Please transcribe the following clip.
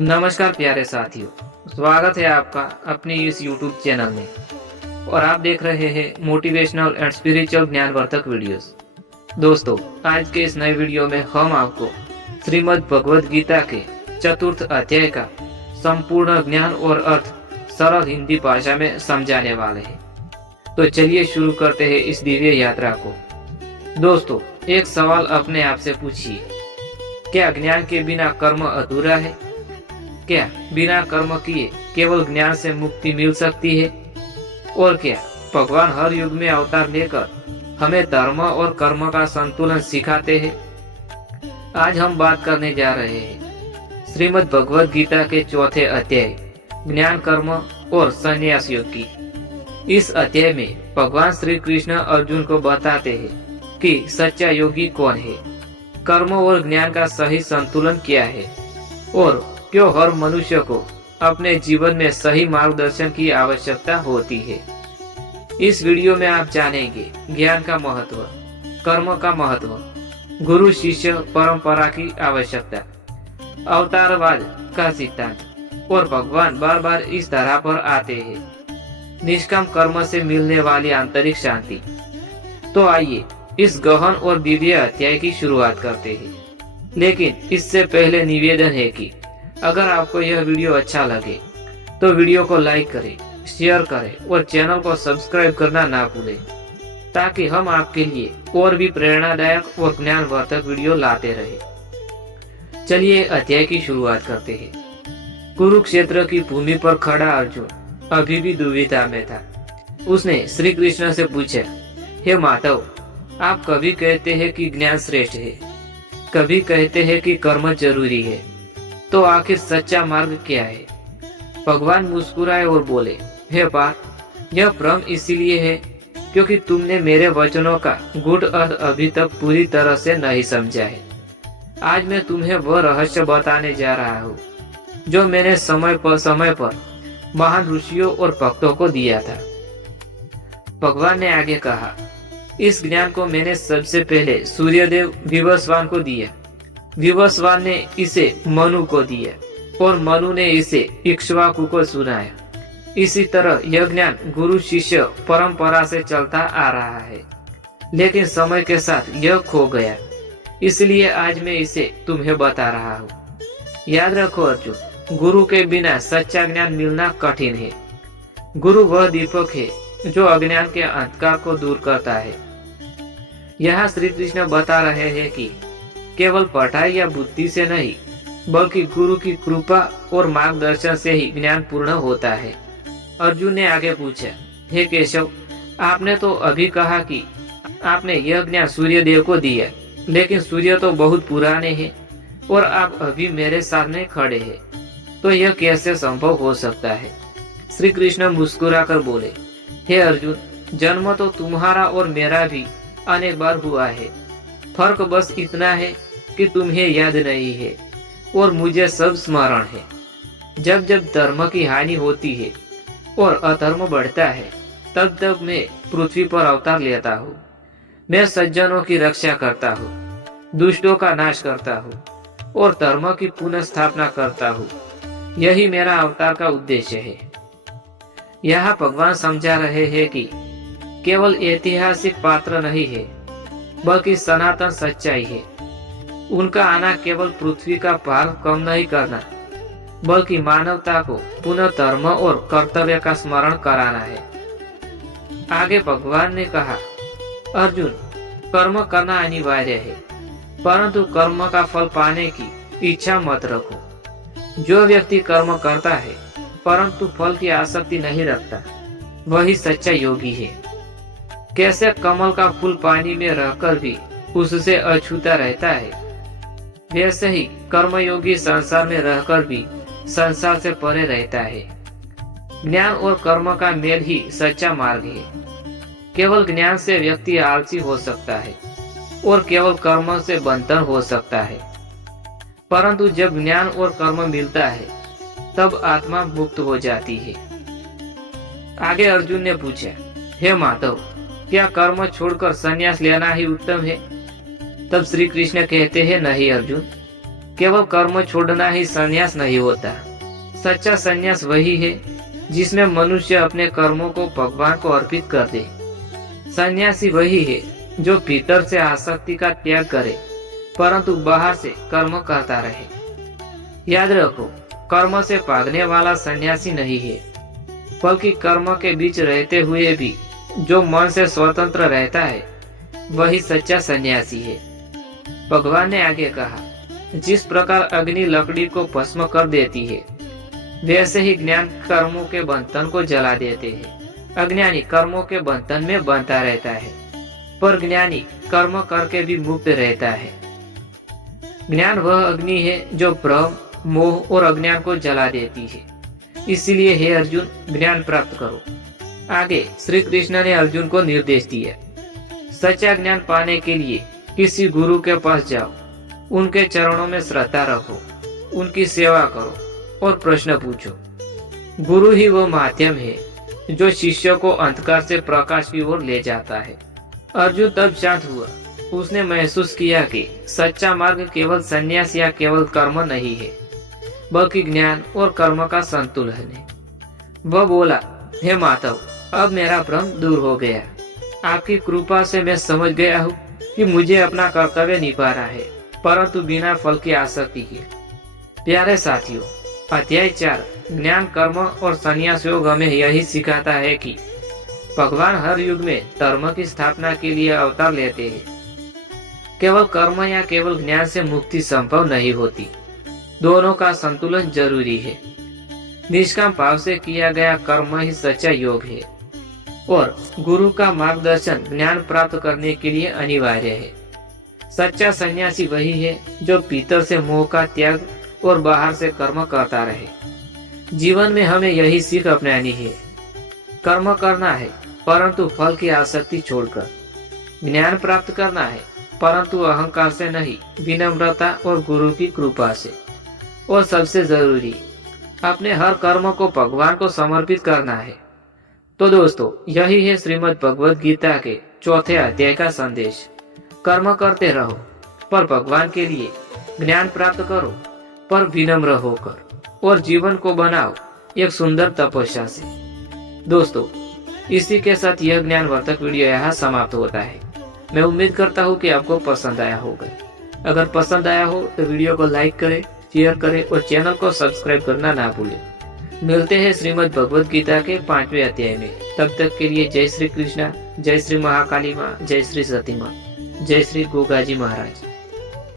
नमस्कार प्यारे साथियों, स्वागत है आपका अपने इस YouTube चैनल में और आप देख रहे हैं मोटिवेशनल एंड स्पिरिचुअल ज्ञानवर्धक वीडियोस। दोस्तों, आज के इस नए वीडियो में हम आपको श्रीमद् भगवद गीता के चतुर्थ अध्याय का संपूर्ण ज्ञान और अर्थ सरल हिंदी भाषा में समझाने वाले हैं। तो चलिए शुरू करते हैं इस दिव्य यात्रा को। दोस्तों, एक सवाल अपने आप से पूछिए, क्या ज्ञान के बिना कर्म अधूरा है? क्या बिना कर्म किए केवल ज्ञान से मुक्ति मिल सकती है? और क्या भगवान हर युग में अवतार लेकर हमें धर्म और कर्म का संतुलन सिखाते हैं? आज हम बात करने जा रहे हैं श्रीमद् भगवद गीता के चौथे अध्याय ज्ञान कर्म और संन्यास योग की। इस अध्याय में भगवान श्री कृष्ण अर्जुन को बताते हैं कि सच्चा योगी कौन है, कर्म और ज्ञान का सही संतुलन क्या है और क्यों हर मनुष्य को अपने जीवन में सही मार्गदर्शन की आवश्यकता होती है। इस वीडियो में आप जानेंगे ज्ञान का महत्व, कर्म का महत्व, गुरु शिष्य परंपरा की आवश्यकता, अवतारवाद का सिद्धांत और भगवान बार बार इस धरा पर आते हैं, निष्काम कर्म से मिलने वाली आंतरिक शांति। तो आइए इस गहन और दिव्य अध्याय की शुरुआत करते हैं। लेकिन इससे पहले निवेदन है कि अगर आपको यह वीडियो अच्छा लगे तो वीडियो को लाइक करें, शेयर करें और चैनल को सब्सक्राइब करना ना भूलें, ताकि हम आपके लिए और भी प्रेरणादायक और ज्ञानवर्धक वीडियो लाते रहें। चलिए अध्याय की शुरुआत करते हैं। कुरुक्षेत्र की भूमि पर खड़ा अर्जुन अभी भी दुविधा में था। उसने श्री कृष्ण से पूछा, हे माधव, आप कभी कहते हैं कि ज्ञान श्रेष्ठ है, कभी कहते हैं कि कर्म जरूरी है, तो आखिर सच्चा मार्ग क्या है? भगवान मुस्कुराए और बोले, हे पार्थ, यह भ्रम इसीलिए है क्योंकि तुमने मेरे वचनों का गूढ़ अर्थ अभी तक पूरी तरह से नहीं समझा है। आज मैं तुम्हें वह रहस्य बताने जा रहा हूँ जो मैंने समय पर महान ऋषियों और भक्तों को दिया था। भगवान ने आगे कहा, इस ज्ञान को मैंने सबसे पहले सूर्यदेव विवस्वान को दिया, विवस्वान ने इसे मनु को दिया और मनु ने इसे इक्ष्वाकु को सुनाया। इसी तरह यह ज्ञान गुरु शिष्य परंपरा से चलता आ रहा है, लेकिन समय के साथ यह खो गया। इसलिए आज मैं इसे तुम्हें बता रहा हूँ। याद रखो अर्जुन, गुरु के बिना सच्चा ज्ञान मिलना कठिन है। गुरु वह दीपक है जो अज्ञान के अंधकार को दूर करता है। यहाँ श्री कृष्ण बता रहे हैं कि केवल पढ़ाई या बुद्धि से नहीं, बल्कि गुरु की कृपा और मार्गदर्शन से ही ज्ञान पूर्ण होता है। अर्जुन ने आगे पूछा, हे केशव, आपने तो अभी कहा कि आपने यह ज्ञान सूर्य देव को दिया, लेकिन सूर्य तो बहुत पुराने हैं और आप अभी मेरे सामने खड़े हैं, तो यह कैसे संभव हो सकता है? श्री कृष्ण मुस्कुराकर बोले, हे अर्जुन, जन्म तो तुम्हारा और मेरा भी अनेक बार हुआ है। फर्क बस इतना है कि तुम्हें याद नहीं है और मुझे सब स्मरण है। जब जब धर्म की हानि होती है और अधर्म बढ़ता है, तब तब मैं पृथ्वी पर अवतार लेता हूँ। मैं सज्जनों की रक्षा करता हूँ, दुष्टों का नाश करता हूँ और धर्म की पुनः स्थापना करता हूँ। यही मेरा अवतार का उद्देश्य है। यहाँ भगवान समझा रहे हैं कि केवल ऐतिहासिक पात्र नहीं है, बल्कि सनातन सच्चाई है। उनका आना केवल पृथ्वी का भार कम नहीं करना, बल्कि मानवता को पुनः धर्म और कर्तव्य का स्मरण कराना है। आगे भगवान ने कहा, अर्जुन, कर्म करना अनिवार्य है, परंतु कर्म का फल पाने की इच्छा मत रखो। जो व्यक्ति कर्म करता है परंतु फल की आसक्ति नहीं रखता, वही सच्चा योगी है। कैसे कमल का फूल पानी में रहकर भी उससे अछूता रहता है, वैसे ही कर्मयोगी संसार में रहकर भी संसार से परे रहता है। ज्ञान और कर्म का मेल ही सच्चा मार्ग है। केवल ज्ञान से व्यक्ति आलसी हो सकता है और केवल कर्म से बंधन हो सकता है, परंतु जब ज्ञान और कर्म मिलता है तब आत्मा मुक्त हो जाती है। आगे अर्जुन ने पूछा, हे माधव, क्या कर्म छोड़कर संन्यास लेना ही उत्तम है? तब श्री कृष्ण कहते हैं, नहीं अर्जुन, केवल कर्म छोड़ना ही संन्यास नहीं होता। सच्चा संन्यास वही है जिसमें मनुष्य अपने कर्मों को भगवान को अर्पित कर दे। संन्यासी वही है जो भीतर से आसक्ति का त्याग करे परंतु बाहर से कर्म करता रहे। याद रखो, कर्म से भागने वाला संन्यासी नहीं है, बल्कि कर्म के बीच रहते हुए भी जो मन से स्वतंत्र रहता है वही सच्चा संन्यासी है। भगवान ने आगे कहा, जिस प्रकार अग्नि लकड़ी को भस्म कर देती है वैसे ही ज्ञान कर्मों के बंधन को जला देते हैं। अज्ञानी कर्मों के बंधन में बंधा रहता है पर ज्ञानी कर्म करके भी मुक्त रहता है। ज्ञान वह अग्नि है जो भ्रम, मोह और अज्ञान को जला देती है। इसलिए हे अर्जुन, ज्ञान प्राप्त करो। आगे श्री कृष्ण ने अर्जुन को निर्देश दिया, सच्चा ज्ञान पाने के लिए किसी गुरु के पास जाओ, उनके चरणों में श्रद्धा रखो, उनकी सेवा करो और प्रश्न पूछो। गुरु ही वो माध्यम है जो शिष्य को अंधकार से प्रकाश की ओर ले जाता है। अर्जुन तब शांत हुआ। उसने महसूस किया कि सच्चा मार्ग केवल संन्यास या केवल कर्म नहीं है, बल्कि ज्ञान और कर्म का संतुलन है। वह बोला, हे माधव, अब मेरा भ्रम दूर हो गया। आपकी कृपा से मैं समझ गया हूँ कि मुझे अपना कर्तव्य निभाना है, परंतु बिना फल की आसक्ति के। प्यारे साथियों, अध्याय 4 ज्ञान, कर्म और संन्यास योग हमें यही सिखाता है कि भगवान हर युग में धर्म की स्थापना के लिए अवतार लेते हैं। केवल कर्म या केवल ज्ञान से मुक्ति संभव नहीं होती, दोनों का संतुलन जरूरी है। निष्काम भाव से किया गया कर्म ही सच्चा योग है और गुरु का मार्गदर्शन ज्ञान प्राप्त करने के लिए अनिवार्य है। सच्चा सन्यासी वही है जो भीतर से मोह का त्याग और बाहर से कर्म करता रहे। जीवन में हमें यही सीख अपनानी है। कर्म करना है परंतु फल की आसक्ति छोड़कर। ज्ञान प्राप्त करना है परंतु अहंकार से नहीं, विनम्रता और गुरु की कृपा से। और सबसे जरूरी, अपने हर कर्म को भगवान को समर्पित करना है। तो दोस्तों, यही है श्रीमद् भगवद गीता के 4थे अध्याय का संदेश। कर्म करते रहो पर भगवान के लिए, ज्ञान प्राप्त करो पर विनम्र होकर, और जीवन को बनाओ एक सुंदर तपस्या से। दोस्तों, इसी के साथ यह ज्ञानवर्धक वीडियो यहाँ समाप्त होता है। मैं उम्मीद करता हूँ कि आपको पसंद आया होगा। अगर पसंद आया हो तो वीडियो को लाइक करें, शेयर करें और चैनल को सब्सक्राइब करना ना भूलें। मिलते हैं श्रीमद् भगवद गीता के 5वें अध्याय में। तब तक के लिए जय श्री कृष्णा, जय श्री महाकाली माँ, जय श्री सती माँ, जय श्री गोगाजी महाराज।